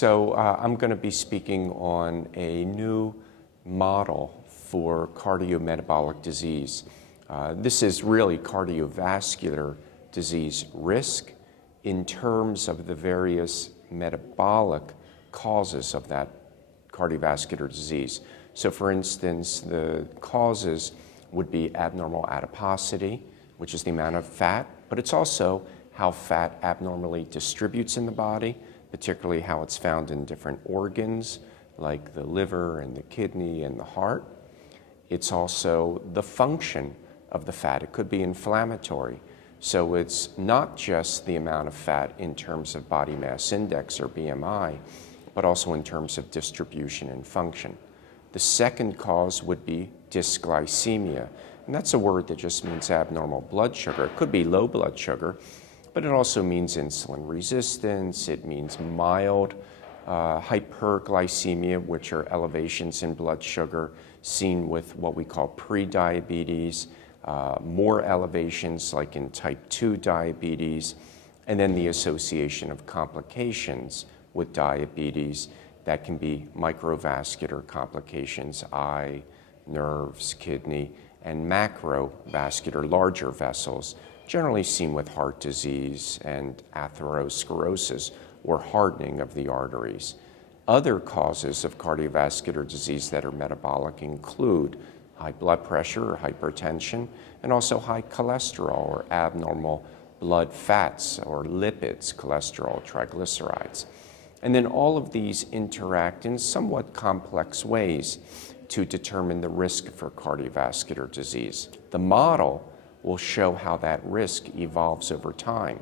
I'm going to be speaking on a new model for cardiometabolic disease. This is really cardiovascular disease risk in terms of the various metabolic causes of that cardiovascular disease. So for instance, the causes would be abnormal adiposity, which is the amount of fat, but it's also how fat abnormally distributes in the body, particularly how it's found in different organs like the liver and the kidney and the heart. It's also the function of the fat. It could be inflammatory. So it's not just the amount of fat in terms of body mass index or BMI, but also in terms of distribution and function. The second cause would be dysglycemia, and that's a word that just means abnormal blood sugar. It could be low blood sugar, but it also means insulin resistance. It means mild hyperglycemia, which are elevations in blood sugar seen with what we call prediabetes, more elevations like in type 2 diabetes, and then the association of complications with diabetes that can be microvascular complications, eye, nerves, kidney, and macrovascular, larger vessels, generally seen with heart disease and atherosclerosis, or hardening of the arteries. Other causes of cardiovascular disease that are metabolic include high blood pressure or hypertension, and also high cholesterol or abnormal blood fats or lipids, cholesterol, triglycerides. And then all of these interact in somewhat complex ways to determine the risk for cardiovascular disease. The model will show how that risk evolves over time,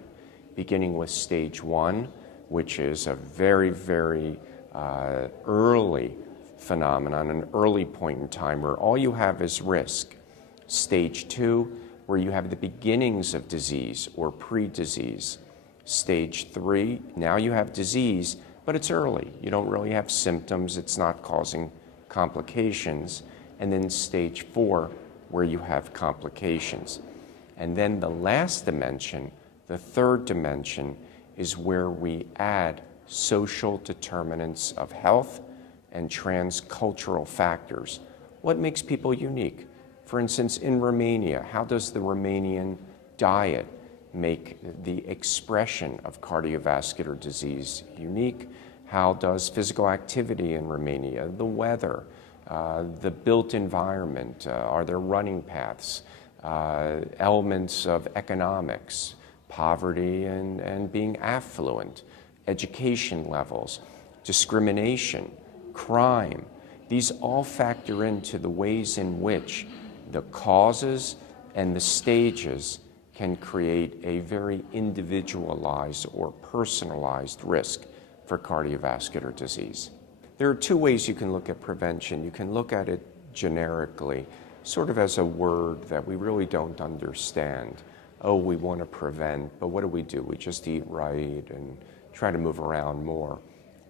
beginning with stage 1, which is a very, very early phenomenon, an early point in time where all you have is risk. Stage 2, where you have the beginnings of disease or pre-disease. Stage 3, now you have disease, but it's early. You don't really have symptoms. It's not causing complications. And then stage 4, where you have complications. And then the last dimension, the third dimension, is where we add social determinants of health and transcultural factors. What makes people unique? For instance, in Romania, how does the Romanian diet make the expression of cardiovascular disease unique? How does physical activity in Romania, the weather, the built environment, are there running paths, elements of economics, poverty and being affluent, education levels, discrimination, crime. These all factor into the ways in which the causes and the stages can create a very individualized or personalized risk for cardiovascular disease. There are two ways you can look at prevention. You can look at it generically, sort of as a word that we really don't understand. Oh, we want to prevent, but what do? We just eat right and try to move around more.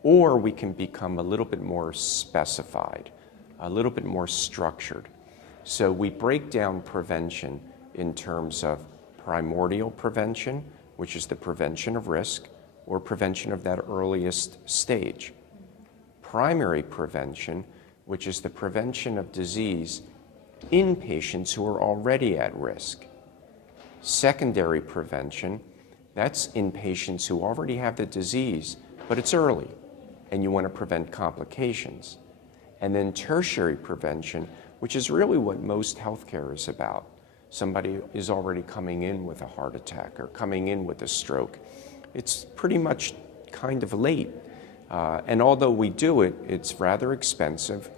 Or we can become a little bit more specified, a little bit more structured. So we break down prevention in terms of primordial prevention, which is the prevention of risk, or prevention of that earliest stage. Primary prevention, which is the prevention of disease in patients who are already at risk. Secondary prevention, that's in patients who already have the disease, but it's early, and you want to prevent complications. And then tertiary prevention, which is really what most healthcare is about. Somebody is already coming in with a heart attack or coming in with a stroke. It's pretty much kind of late. And although we do it, it's rather expensive,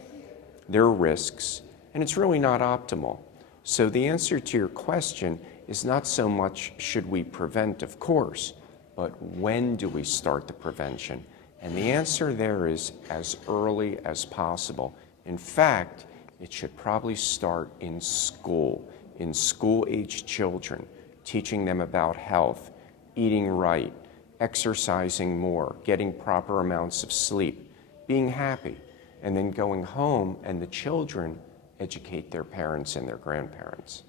there are risks, and it's really not optimal. So the answer to your question is not so much should we prevent, of course, but when do we start the prevention? And the answer there is as early as possible. In fact, it should probably start in school-aged children, teaching them about health, eating right, exercising more, getting proper amounts of sleep, being happy, and then going home and the children educate their parents and their grandparents.